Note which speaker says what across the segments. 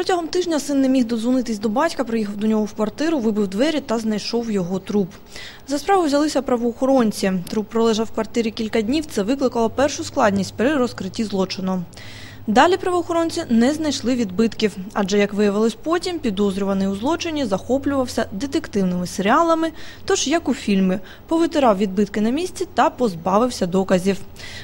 Speaker 1: Протягом тижня син не міг додзвонитись до батька, приїхав до нього в квартиру, вибив двері та знайшов його труп. За справу взялися правоохоронці. Труп пролежав в квартирі кілька днів. Це викликало першу складність при розкритті злочину. Далі правоохоронці не знайшли відбитків, адже, як виявилось потім, підозрюваний у злочині захоплювався детективними серіалами, тож як у фільмі, повитирав відбитки на місці та позбавився доказів.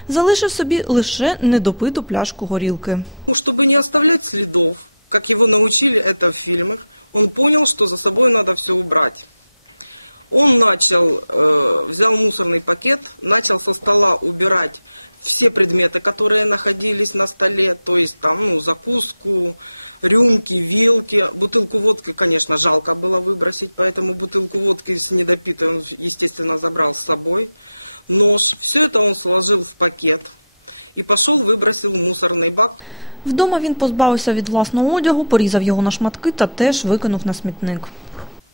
Speaker 1: Залишив собі лише недопиту пляшку горілки.
Speaker 2: Ну, Чтобы не оставлять следов, как его научили это в фильмах, он понял, что за собой надо все убрать. Он начал, э, взял мусорный пакет, начал со стола убирать все предметы, которые находились на столе, то есть там, ну, закуску, рюмки, вилки. Бутылку водки, конечно, жалко было выбросить, поэтому бутылку водки с недопитой он, естественно, забрал с собой. Нож. Все это он сложил в пакет и пошел выбросил в мусорный бак.
Speaker 1: Вдома він позбавився від власного одягу, порізав його на шматки та теж викинув на смітник.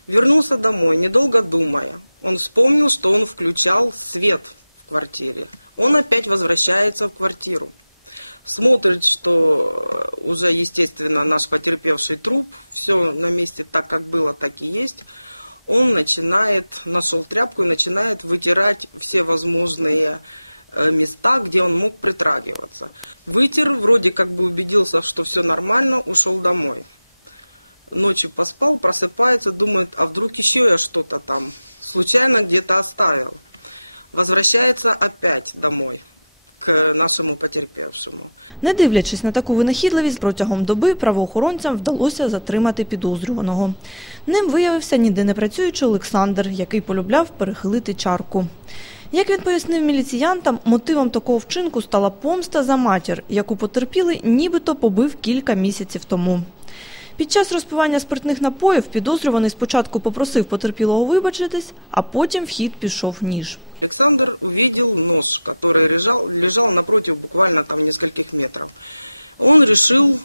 Speaker 2: Вернулся домой, недолго думая. Он вспомнил, что он включал свет в квартире. Он опять возвращается в квартиру. Смотрит, что э, уже, естественно, наш потерпевший труп, все на месте так, как было, так и есть. Он начинает, нашел тряпку и начинает вытирать все возможные э, места, где он мог притрагиваться. Вытер, вроде как бы убедился, что все нормально, ушел домой. Ночью поспал, просыпается, думает, а вдруг еще я что-то там случайно где-то оставил. Возвращается опять домой к нашему потерпевшему.
Speaker 1: Не дивлячись на таку винахідливість, протягом доби правоохоронцям вдалося затримати підозрюваного. Ним виявився ніде не працюючий Олександр, який полюбляв перехилити чарку. Як він пояснив міліціянтам, мотивом такого вчинку стала помста за матір, яку потерпілий нібито побив кілька місяців тому. Під час розпивання спиртних напоїв підозрюваний спочатку попросив потерпілого вибачитись, а потім в хід пішов ніж.
Speaker 2: Александр увидел нож, который лежал, лежал напротив буквально там нескольких метров. Он решил,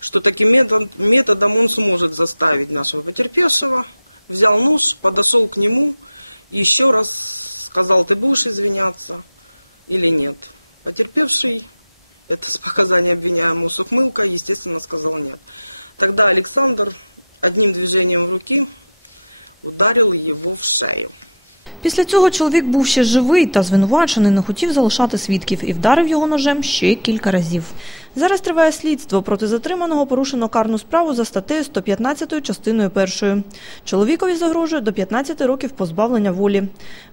Speaker 2: что таким методом он сможет заставить нашего потерпевшего. Взял нож, подошел к нему и еще раз сказал, ты будешь извиняться или нет. Потерпевший, это с показаний обвиняемого с ухмылкой, естественно, сказал нет. Тогда Александр одним движением руки ударил его в шею.
Speaker 1: Після цього чоловік був ще живий та звинувачений не хотів залишати свідків і вдарив його ножем ще кілька разів. Зараз триває слідство. Проти затриманого порушено карну справу за статтею 115 частиною першою. Чоловікові загрожує до 15 років позбавлення волі.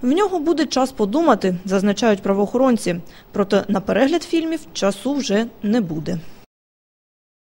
Speaker 1: В нього буде час подумати, зазначають правоохоронці. Проте на перегляд фільмів часу вже не буде.